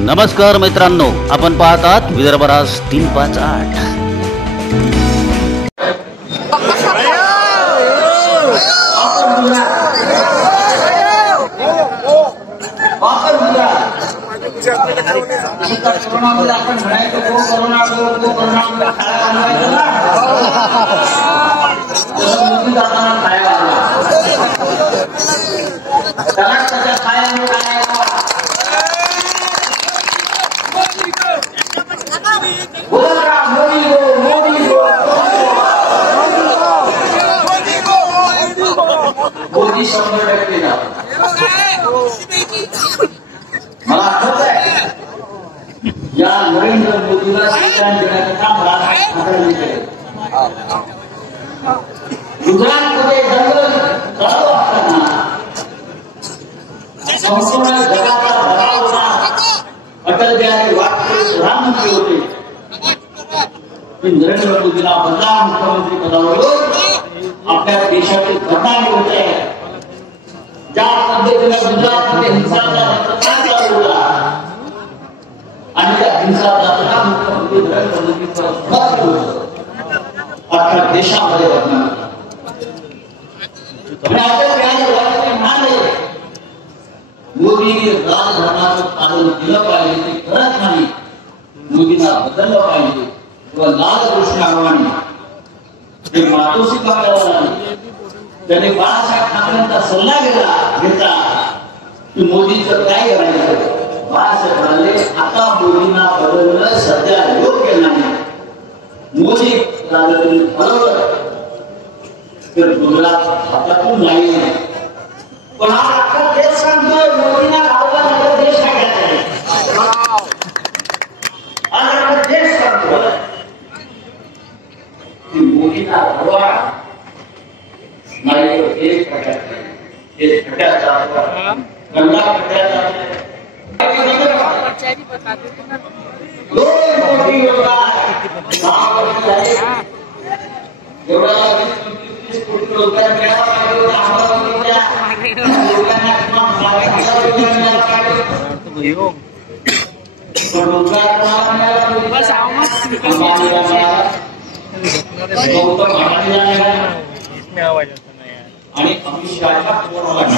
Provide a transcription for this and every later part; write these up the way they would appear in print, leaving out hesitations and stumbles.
नमस्कार मित्रांनो, आपण पाहतात विदर्भराज 358। मला आठवत आहे या नरेंद्र मोदीला शिक्षण देण्याचं काम राजकारणी केलं। गुजरातमध्ये जंगल चालू असताना संपूर्ण जगाचा दबाव होता। अटल बिहारी वाजपेयी प्रधानमंत्री होते, पण नरेंद्र मोदीला 15 मुख्यमंत्री पदावरून आपल्या देशाची बदनामी होते। ज्या पद्धतीने गुजरातमध्ये हिंसाचार चालू होता आणि त्या हिंसाचाराला मुख्यमंत्री नरेंद्र मोदींचं समर्थन होतं, अख्ख्या देशामध्ये बदनामी अटल बिहारी वाजपेयी म्हणाले मोदींनी राजधर्माचं पालन केलं पाहिजे, ते करत नाही, मोदींना बदललं पाहिजे किंवा लालकृष्ण अडवाणी ते मातोश्री करायला नाही। त्याने बाळासाहेब ठाकरेंचा सल्ला घेतला की मोदींचं काय करायचं। बाळासाहेब म्हणाले आता मोदींना बदलणं सध्या योग्य नाही, मोदी लागले बरोबर तर गुजरात हातातून नाही। पण हा अख्खा देश सांगतोय मोदींना गावाला देश टाकायचा आहे, आज अख्खा देश सांगतोय की मोदींना हवा नाही, एक खड्याचा गंगा खड्याचा आणि अमित शहाचा फोन आला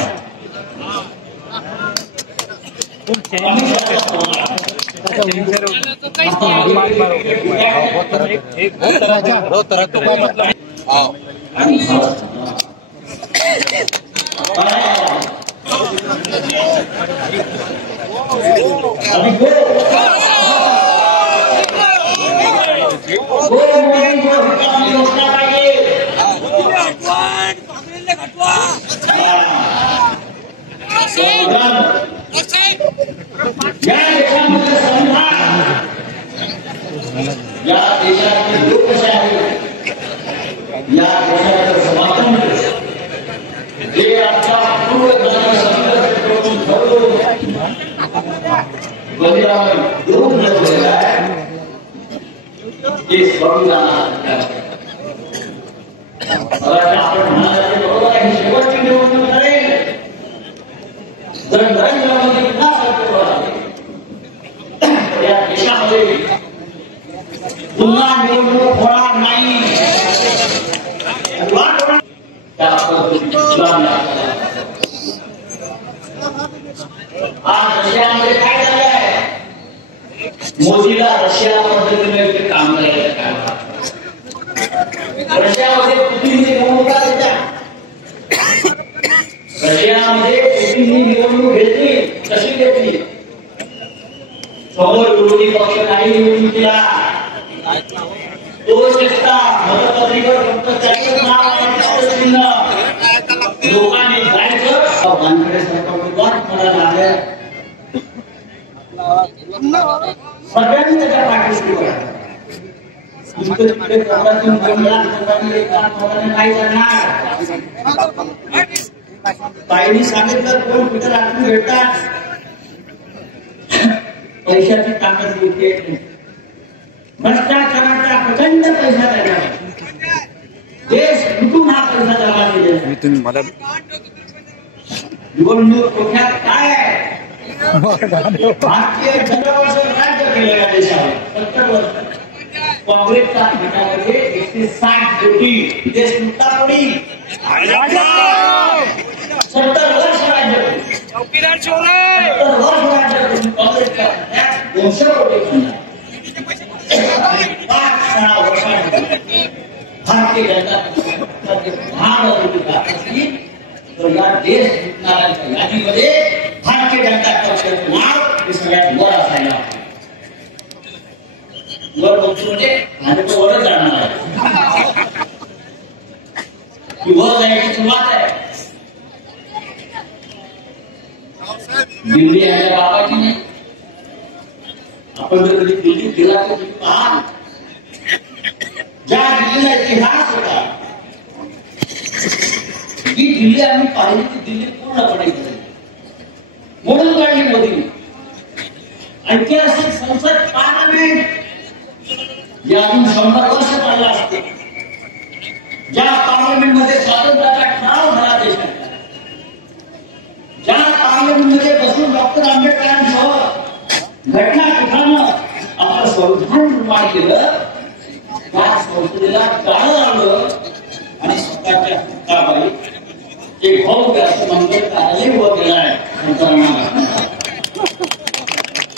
या देशाची लोकशाही, या देशाचं स्वातंत्र्य जे आपल्या पूर्वजांनी संघर्ष करून बलिदान देऊन मिळवलेलं आहे, ते संविधान आपण म्हणाले बरोबर आहे। शेवटची निवडणूक करेल जर नरेंद्र मोदी पुन्हा सत्तेवर या देशामध्ये पुन्हा निवडणूक होणार नाही। आज रशियामध्ये काय झालंय, मोदीला रशिया पद्धतीने काम करायचं काय, रशियामध्ये पुतीनची निवडणुका घेतल्या, रशियामध्ये पुतीनची निवडणूक घेतली, कशी घेतली, समोर विरोधी पक्ष काही निवडणुकीला तो शेतका मतपत्रिकेवर फक्त त्याचं नाव लोकांनी जायचं वानकडे सरकारने वाट करायला लागल्या, सगळ्यांनी त्याच्या पाठीशी उभं तिकडे प्रवासी नाही करणार। ताईंनी सांगितलं कोण कुठे राखून भेटतात, पैशाची ताकद येते, भ्रष्टाचाराचा प्रचंड पैसा झाला, देश लुटून हा पैसा जमा केलेला। निवडणूक कोठ्यात काय आहे भारतीय जनवर्ष राज्य केलं या देशावर 70 वर्ष काँग्रेसच्या गटामध्ये 160 कोटी देश मुक्ता कोणी 70 वर्ष राज्य चौकीदार छोरे 70 वर्ष राज्य काँग्रेसच्या 200 कोटी भारतीय जनता पक्षाचे महाराष्ट्रातील तर या देश जिंकणाऱ्यांच्या यादीमध्ये भारतीय जनता पक्षाचं नाव हे सगळ्यात वर असायला वर पक्ष म्हणजे भाजप वरच जाणार आहे की वर जायची सुरुवात आहे. दिल्ली आपल्या बाबाची नाही. आपण जर कधी दिल्लीत गेला तर तुम्ही पहा ज्या दिल्लीला इतिहास होता ही दिल्ली आम्ही पाहिली ती दिल्ली पूर्णपणे मोडून काढली मोदींनी. ऐतिहासिक संसद पार्लमेंट जे अजून 100 वर्ष चाललं असते ज्या पार्लमेंटमध्ये स्वातंत्र्याचा ठराव झाला देशात ज्या पार्लमेंटमध्ये बसून डॉक्टर आंबेडकरांसह घटनापीठानं आपलं संविधान निर्माण केलं त्या संसदेला टाळं लावलं आणि स्वतःच्या हक्काबाई एक भव्य असं मंगल कार्यालय उभं केलं आहे.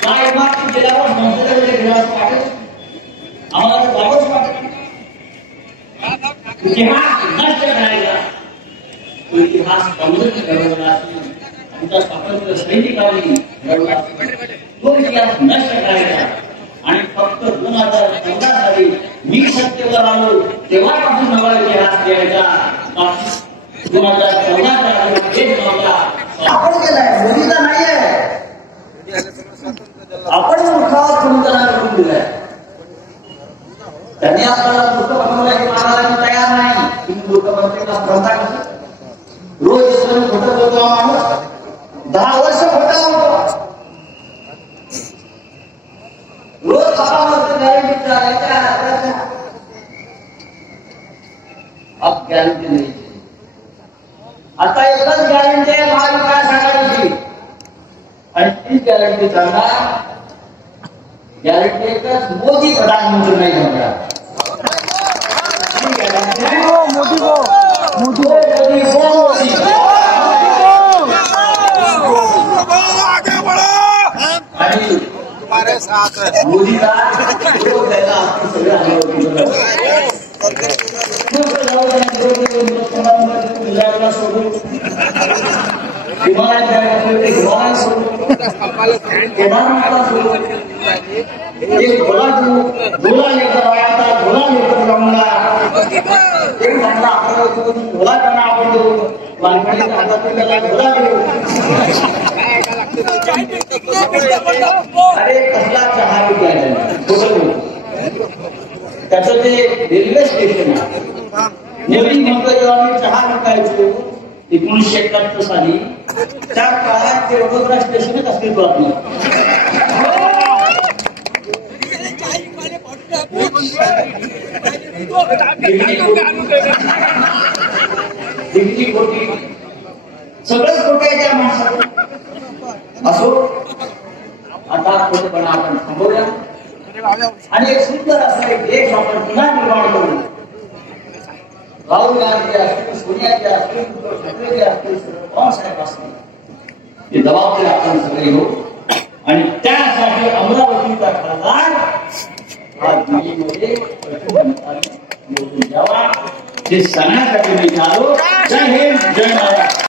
काय इमारती गेल्यावर संसदेमध्ये गेल्यावर वाटत आम्हाला जावंच वाटत इतिहास नष्ट करायला तो इतिहास काँग्रेसने घडवला आमच्या स्वातंत्र्य सैनिकांनी घडवला तो इतिहास नष्ट करायचा आणि फक्त 2014 साली मी सत्तेवर आलो तेव्हापासून नवा इतिहास लिहायचा. 2014 आपण केलाय मोदीचा नाहीये आपण मूर्खावर कोणीतरी करून दिलाय. त्यांनी आपल्याला मूर्ख बनवलं हे मानायला तयार नाही. तुम्ही मूर्ख बनतेला प्रथा कशी रोज खोटं बोलतो माणूस 10 वर्ष खोटा बोलतो रोज अब गॅरंटी नाही. आता एकच गॅरंटी आहे महाविकास आघाडीची आणि ती गॅरंटी सांगणार गॅरंटी एकच मोदी प्रधानमंत्री नाही होणार. मोदी आणि मोदीला विरोध द्यायला आपण सगळे आले होते. पंजाबला सोडून हिमालयात सोडून केदारनाथला सोडून एक झोला लेकर आया था. झोला लेकर जाऊंगा एक म्हटला आपल्याला झोला त्यांना आपण देऊ वानखडीच्या हातातून त्याला झोला देऊ. अरे कसला चहा विकायला त्याचं ते रेल्वे स्टेशन आहे. मोदी म्हणतो जेव्हा मी चहा विकायचो 1971 साली त्या काळात ते वडोदरा स्टेशनच अस्तित्वात नव्हतं. डिग्री खोटी सगळंच खोटं आहे त्या माणसाचं. असो आता खोटेपणा आपण थांबवूया आणि एक सुंदर असा एक देश आपण पुन्हा निर्माण करू. राहुल गांधी असतील सोनियाजी असतील उद्धव ठाकरे असतील पवारसाहेब असतील हे जबाबदारी आपण सगळे घेऊ आणि त्यासाठी अमरावतीचा खासदार हा दिल्लीमध्ये निवडून द्यावा हे सांगण्यासाठी मी आलो. जय हिंद जय महाराष्ट्र.